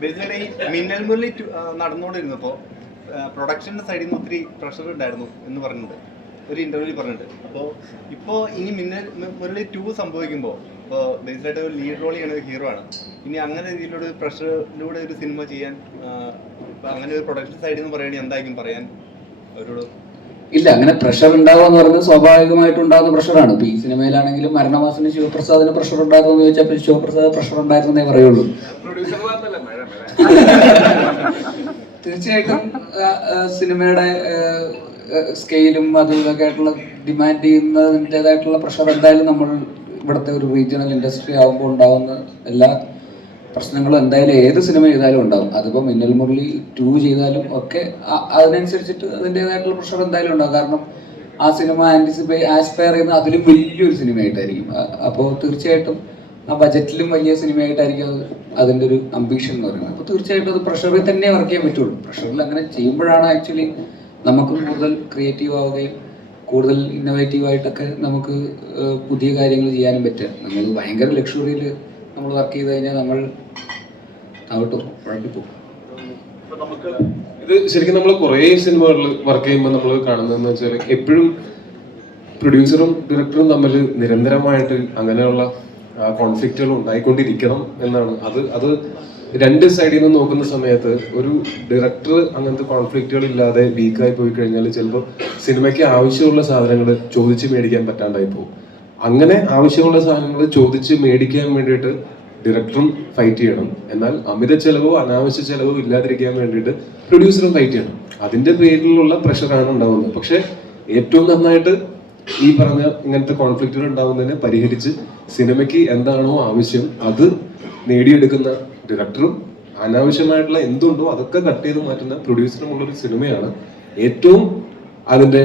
Basically ഈ മിന്നൽ മുരളി നടന്നുകൊണ്ടിരുന്നപ്പോൾ പ്രൊഡക്ഷന്റെ സൈഡിൽ നിന്ന് ഒത്തിരി പ്രഷർ ഉണ്ടായിരുന്നു എന്ന് പറഞ്ഞിട്ടുണ്ട്. ഒരു ഇന്റർവ്യൂവിൽ പറഞ്ഞിട്ടുണ്ട്. അപ്പോൾ ഇപ്പോൾ ഇനി മിന്നൽ മുരളി ടു സംഭവിക്കുമ്പോൾ ഇപ്പോൾ ബേസിലായിട്ട് ഒരു ലീഡ് റോൾ ചെയ്യുന്ന ഒരു ഹീറോ ആണ്. ഇനി അങ്ങനെ രീതിയിലൊരു പ്രഷറിലൂടെ ഒരു സിനിമ ചെയ്യാൻ അങ്ങനെ ഒരു പ്രൊഡക്ഷൻ സൈഡിൽ നിന്ന് പറയുകയാണെങ്കിൽ എന്തായിരിക്കും പറയാൻ? അവരോട്. ഇല്ല അങ്ങനെ പ്രഷർ ഉണ്ടാവുക എന്ന് പറയുന്നത് സ്വാഭാവികമായിട്ട് ഉണ്ടാകുന്ന പ്രഷറാണ് ഇപ്പൊ ഈ സിനിമയിലാണെങ്കിലും മരണമാസിന് ശിവപ്രസാദിന് പ്രഷർ ഉണ്ടാകുമെന്ന് എന്ന് ചോദിച്ചാൽ ശിവപ്രസാദ് പ്രഷർ ഉണ്ടായിരുന്നേ പറയുള്ളൂ. തീർച്ചയായിട്ടും സിനിമയുടെ സ്കെയിലും അതും ഇതൊക്കെ ആയിട്ടുള്ള ഡിമാൻഡ് ചെയ്യുന്നതിന്റെതായിട്ടുള്ള പ്രഷർ എന്തായാലും നമ്മൾ ഇവിടുത്തെ ഒരു റീജിയണൽ ഇൻഡസ്ട്രി ആകുമ്പോൾ ഉണ്ടാകുന്ന എല്ലാ പ്രശ്നങ്ങളും എന്തായാലും ഏത് സിനിമ ചെയ്താലും ഉണ്ടാകും അതിപ്പോൾ മിന്നൽ മുരളി ടു ചെയ്താലും ഒക്കെ അതിനനുസരിച്ചിട്ട് അതിന്റെതായിട്ടുള്ള പ്രഷർ എന്തായാലും ഉണ്ടാകും കാരണം ആ സിനിമ ആന്റിസിപ്പേ ആസ്പയർ ചെയ്യുന്ന അതിലും വലിയൊരു സിനിമയായിട്ടായിരിക്കും അപ്പോൾ തീർച്ചയായിട്ടും ആ ബജറ്റിലും വലിയ സിനിമയായിട്ടായിരിക്കും അത് അതിന്റെ ഒരു അംബീഷൻ എന്ന് പറയുന്നത്. അപ്പോൾ തീർച്ചയായിട്ടും അത് പ്രഷറിൽ തന്നെ വർക്ക് ചെയ്യാൻ പറ്റുള്ളൂ. പ്രഷറിൽ അങ്ങനെ ചെയ്യുമ്പോഴാണ് ആക്ച്വലി നമുക്ക് കൂടുതൽ ക്രിയേറ്റീവ് ആവുകയും കൂടുതൽ ഇന്നോവേറ്റീവ് ആയിട്ടൊക്കെ നമുക്ക് പുതിയ കാര്യങ്ങൾ ചെയ്യാനും പറ്റുക. നമ്മൾ ഭയങ്കര ലക്ഷറിയിൽ നമ്മൾ വർക്ക് ചെയ്ത് കഴിഞ്ഞാൽ നമ്മൾ താവട്ടോ പോകും. ഇത് ശരിക്കും നമ്മൾ കുറേ സിനിമകളിൽ വർക്ക് ചെയ്യുമ്പോൾ നമ്മൾ കാണുന്നതെന്ന് വെച്ചാൽ എപ്പോഴും പ്രൊഡ്യൂസറും ഡയറക്ടറും തമ്മിൽ നിരന്തരമായിട്ട് അങ്ങനെയുള്ള കോൺഫ്ലിക്റ്റുകൾ ഉണ്ടായിക്കൊണ്ടിരിക്കണം എന്നാണ്. അത് അത് രണ്ട് സൈഡിൽ നിന്ന് നോക്കുന്ന സമയത്ത് ഒരു ഡയറക്ടർ അങ്ങനത്തെ കോൺഫ്ലിക്റ്റുകൾ ഇല്ലാതെ വീക്കായി പോയി കഴിഞ്ഞാൽ ചിലപ്പോൾ സിനിമയ്ക്ക് ആവശ്യമുള്ള സാധനങ്ങൾ ചോദിച്ച് മേടിക്കാൻ പറ്റാണ്ടായി പോകും. അങ്ങനെ ആവശ്യമുള്ള സാധനങ്ങൾ ചോദിച്ച് മേടിക്കാൻ വേണ്ടിയിട്ട് ഡയറക്ടറും ഫൈറ്റ് ചെയ്യണം. എന്നാൽ അമിത ചെലവോ അനാവശ്യ ചെലവോ ഇല്ലാതിരിക്കാൻ വേണ്ടിയിട്ട് പ്രൊഡ്യൂസറും ഫൈറ്റ് ചെയ്യണം. അതിന്റെ പേരിലുള്ള പ്രഷറാണ് ഉണ്ടാവുന്നത്. പക്ഷെ ഏറ്റവും നന്നായിട്ട് ഈ പറഞ്ഞ ഇങ്ങനത്തെ കോൺഫ്ലിക്റ്റുകൾ ഉണ്ടാവുന്നതിനെ പരിഹരിച്ച് സിനിമയ്ക്ക് എന്താണോ ആവശ്യം അത് നേടിയെടുക്കുന്ന ഡയറക്ടറും അനാവശ്യമായിട്ടുള്ള എന്തുണ്ടോ അതൊക്കെ കട്ട് ചെയ്ത് മാറ്റുന്ന പ്രൊഡ്യൂസറും ഉള്ള ഒരു സിനിമയാണ്. ഏറ്റവും അതിന്റെ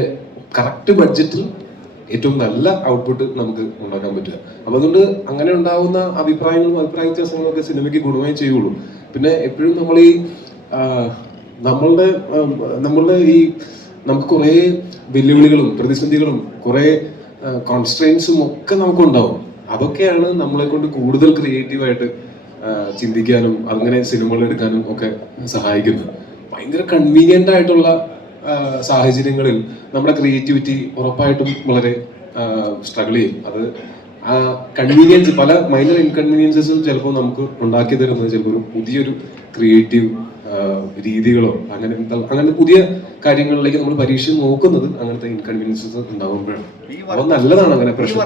കറക്റ്റ് ബഡ്ജറ്റിൽ ഏറ്റവും നല്ല ഔട്ട്പുട്ട് നമുക്ക് ഉണ്ടാക്കാൻ പറ്റുക. അപ്പൊ അതുകൊണ്ട് അങ്ങനെ ഉണ്ടാവുന്ന അഭിപ്രായങ്ങളും അഭിപ്രായ വ്യത്യാസങ്ങളും ഒക്കെ സിനിമയ്ക്ക് ഗുണമായി ചെയ്യുള്ളൂ. പിന്നെ എപ്പോഴും നമ്മൾ ഈ നമ്മളുടെ നമ്മളുടെ ഈ നമുക്ക് കുറേ വെല്ലുവിളികളും പ്രതിസന്ധികളും കുറേ കോൺസ്ട്രെയിൻസും ഒക്കെ നമുക്കുണ്ടാവും. അതൊക്കെയാണ് നമ്മളെ കൊണ്ട് കൂടുതൽ ക്രിയേറ്റീവായിട്ട് ചിന്തിക്കാനും അങ്ങനെ സിനിമകൾ എടുക്കാനും ഒക്കെ സഹായിക്കുന്നത്. ഭയങ്കര കൺവീനിയന്റ് ആയിട്ടുള്ള സാഹചര്യങ്ങളിൽ നമ്മുടെ ക്രിയേറ്റിവിറ്റി ഉറപ്പായിട്ടും വളരെ സ്ട്രഗിൾ ചെയ്യും. അത് ആ കൺവീനിയൻസ് പല മൈനർ ഇൻകൺവീനിയൻസും ചിലപ്പോൾ നമുക്ക് ഉണ്ടാക്കി തരുന്നത് ചിലപ്പോൾ ഒരു പുതിയൊരു ക്രിയേറ്റീവ് രീതികളോ അങ്ങനെ അങ്ങനെ പുതിയ കാര്യങ്ങളിലേക്ക് നമ്മൾ പരീക്ഷ നോക്കുന്നത് അങ്ങനത്തെ ഇൻകൺവീനിയൻസസ് ഉണ്ടാകുമ്പോഴാണ് നല്ലതാണ് അങ്ങനെ പ്രശ്നം.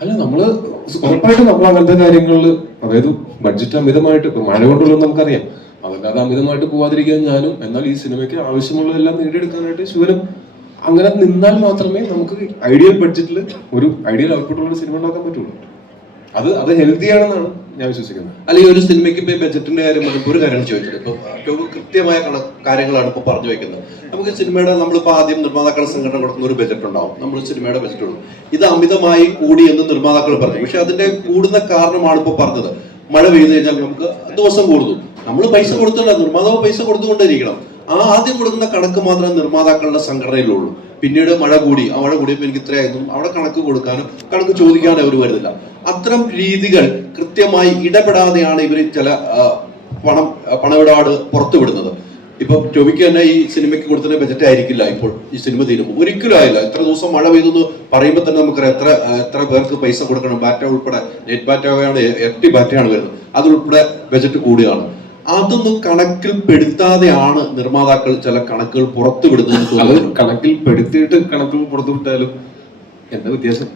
അല്ല നമ്മൾ ഉറപ്പായിട്ടും നമ്മൾ അങ്ങനത്തെ കാര്യങ്ങളിൽ അതായത് ബഡ്ജറ്റ് അമിതമായിട്ട് ഇപ്പൊ മഴ കൊണ്ടുള്ളത് നമുക്കറിയാം. അതല്ലാതെ അമിതമായിട്ട് പോവാതിരിക്കാൻ ഞാനും എന്നാൽ ഈ സിനിമയ്ക്ക് ആവശ്യമുള്ളതെല്ലാം നേടിയെടുക്കാനായിട്ട് ശിവനും അങ്ങനെ നിന്നാൽ മാത്രമേ നമുക്ക് ഐഡിയൽ ബഡ്ജറ്റിൽ ഒരു ഐഡിയൽ ഔട്ട്പുട്ട് ഉള്ള സിനിമ ഉണ്ടാക്കാൻ പറ്റുള്ളൂ. അത് അത് ഹെൽത്തി ആണെന്നാണ് ഞാൻ വിശ്വസിക്കുന്നത്. അല്ലെങ്കിൽ ഒരു സിനിമയ്ക്ക് ഇപ്പൊ ബജറ്റിന്റെ കാര്യം പറഞ്ഞപ്പോൾ ഒരു കാര്യം ചോദിച്ചത് ഇപ്പൊ കൃത്യമായ കാര്യങ്ങളാണ് ഇപ്പൊ പറഞ്ഞു വെക്കുന്നത്. നമുക്ക് സിനിമയുടെ നമ്മളിപ്പോ ആദ്യം നിർമ്മാതാക്കളുടെ സംഘടന കൊടുക്കുന്ന ഒരു ബജറ്റ് ഉണ്ടാവും. നമ്മൾ സിനിമയുടെ ബജറ്റ് കൊടുക്കും. ഇത് അമിതമായി കൂടി എന്ന് നിർമ്മാതാക്കൾ പറഞ്ഞു. പക്ഷെ അതിന്റെ കൂടുന്ന കാരണമാണ് ഇപ്പൊ പറഞ്ഞത്. മഴ പെയ്തു കഴിഞ്ഞാൽ നമുക്ക് ദിവസം കൂടുന്നു. നമ്മൾ പൈസ കൊടുത്തില്ല നിർമ്മാതാവ് പൈസ കൊടുത്തുകൊണ്ടിരിക്കണം ആ ആദ്യം കൊടുക്കുന്ന കണക്ക് മാത്രമേ നിർമ്മാതാക്കളുടെ സംഘടനയിലുള്ളൂ. പിന്നീട് മഴ കൂടി. ആ മഴ കൂടിയപ്പോൾ എനിക്ക് ഇത്രയായിരുന്നു. അവിടെ കണക്ക് കൊടുക്കാനും കണക്ക് ചോദിക്കാനും അവർ വരുന്നില്ല. അത്തരം രീതികൾ കൃത്യമായി ഇടപെടാതെയാണ് ഇവർ ചില പണം പണമിടപാട് പുറത്തുവിടുന്നത്. ഇപ്പൊ ടോമിക്ക് തന്നെ ഈ സിനിമയ്ക്ക് കൊടുക്കുന്ന ബജറ്റ് ആയിരിക്കില്ല ഇപ്പോൾ ഈ സിനിമ തീരുമ്പോൾ. ഒരിക്കലും ആയില്ല. എത്ര ദിവസം മഴ പെയ്തു എന്ന് പറയുമ്പോൾ തന്നെ നമുക്കറിയാം എത്ര എത്ര പേർക്ക് പൈസ കൊടുക്കണം. ബാറ്റ ഉൾപ്പെടെ നെറ്റ് ബാറ്റയാണ് ടി ബാറ്റയാണ് വരുന്നത്. അതുൾപ്പെടെ ബജറ്റ് കൂടുകയാണ് അതൊന്നും കണക്കിൽ പെടുത്താതെയാണ് നിർമ്മാതാക്കൾ ചില കണക്കുകൾ പുറത്തു വിടുന്നത് അത് തോന്നുന്നു കണക്കിൽ പെടുത്തിയിട്ട് കണക്കുകൾ പുറത്തു വിട്ടാലും എന്താ വ്യത്യാസം?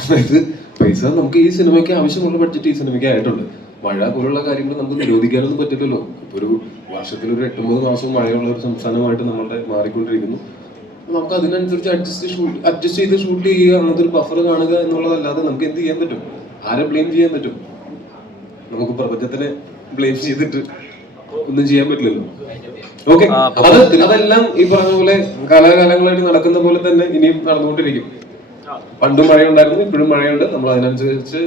അതായത് പൈസ നമുക്ക് ഈ സിനിമയ്ക്ക് ആവശ്യമുള്ള ബഡ്ജറ്റ് ഈ സിനിമയ്ക്ക് ആയിട്ടുണ്ട്. മഴ പോലുള്ള കാര്യങ്ങൾ നമുക്ക് നിരോധിക്കാനൊന്നും പറ്റില്ലല്ലോ ഇപ്പൊ ഒരു വർഷത്തിൽ ഒരു എട്ടൊമ്പത് മാസവും മഴയുള്ള ഒരു സംസ്ഥാനമായിട്ട് നമ്മളുടെ മാറിക്കൊണ്ടിരിക്കുന്നു. നമുക്ക് അതിനനുസരിച്ച് അഡ്ജസ്റ്റ് ഷൂട്ട് അഡ്ജസ്റ്റ് ചെയ്ത് ഷൂട്ട് ചെയ്യുക അങ്ങനത്തെ ഒരു ബഫർ കാണുക എന്നുള്ളതല്ലാതെ നമുക്ക് എന്ത് ചെയ്യാൻ പറ്റും? ആരെ ബ്ലെയിം ചെയ്യാൻ പറ്റും? നമുക്ക് പ്രപഞ്ചത്തിനെ ബ്ലെയിം ചെയ്തിട്ട് ഒന്നും ചെയ്യാൻ പറ്റില്ലല്ലോ. ഓക്കെ അത് അതെല്ലാം ഈ പറഞ്ഞ പോലെ കാലാകാലങ്ങളായിട്ട് നടക്കുന്ന പോലെ തന്നെ ഇനിയും നടന്നുകൊണ്ടിരിക്കും. പണ്ടും മഴയുണ്ടായിരുന്നു ഇപ്പോഴും മഴയുണ്ട്. നമ്മൾ അതിനനുസരിച്ച്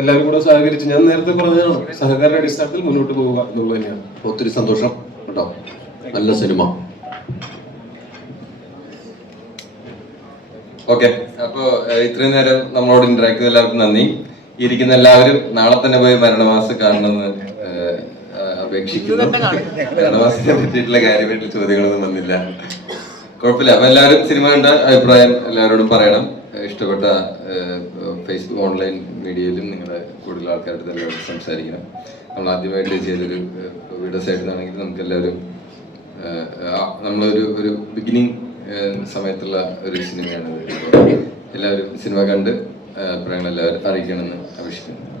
എല്ലാവരും കൂടെ സഹകരിച്ച് ഞാൻ നേരത്തെ പറഞ്ഞതാണ് സഹകരണ അടിസ്ഥാനത്തിൽ മുന്നോട്ട് പോവുക എന്നുള്ളത് തന്നെയാണ്. ഒത്തിരി സന്തോഷം കേട്ടോ. നല്ല സിനിമ. ഓക്കെ അപ്പോൾ ഇത്രയും നേരം നമ്മളോട് ഇന്ററാക്ട് ചെയ്ത എല്ലാവർക്കും നന്ദി. ഇരിക്കുന്ന എല്ലാവരും നാളെ തന്നെ പോയി മരണമാസം കാണണമെന്ന് അപേക്ഷിക്കുന്നു. മരണമാസത്തെ പറ്റിയിട്ടുള്ള കാര്യമായിട്ടുള്ള ചോദ്യങ്ങളൊന്നും വന്നില്ല. കുഴപ്പമില്ല. അപ്പൊ എല്ലാവരും സിനിമ കണ്ട അഭിപ്രായം എല്ലാവരോടും പറയണം. ഇഷ്ടപ്പെട്ട ഫേസ്ബുക്ക് ഓൺലൈൻ മീഡിയയിലും നിങ്ങളുടെ കൂടുതൽ ആൾക്കാരുടെ എല്ലാവരും സംസാരിക്കണം. നമ്മൾ ആദ്യമായിട്ട് ചെയ്തൊരു വീഡിയോ സൈഡിൽ നിന്നാണെങ്കിൽ നമുക്ക് എല്ലാവരും നമ്മളൊരു ഒരു ബിഗിനിങ് സമയത്തുള്ള ഒരു സിനിമയാണ് എല്ലാവരും സിനിമ കണ്ട് അഭിപ്രായങ്ങൾ എല്ലാവരും അറിയിക്കണമെന്ന് അപേക്ഷിക്കുന്നു.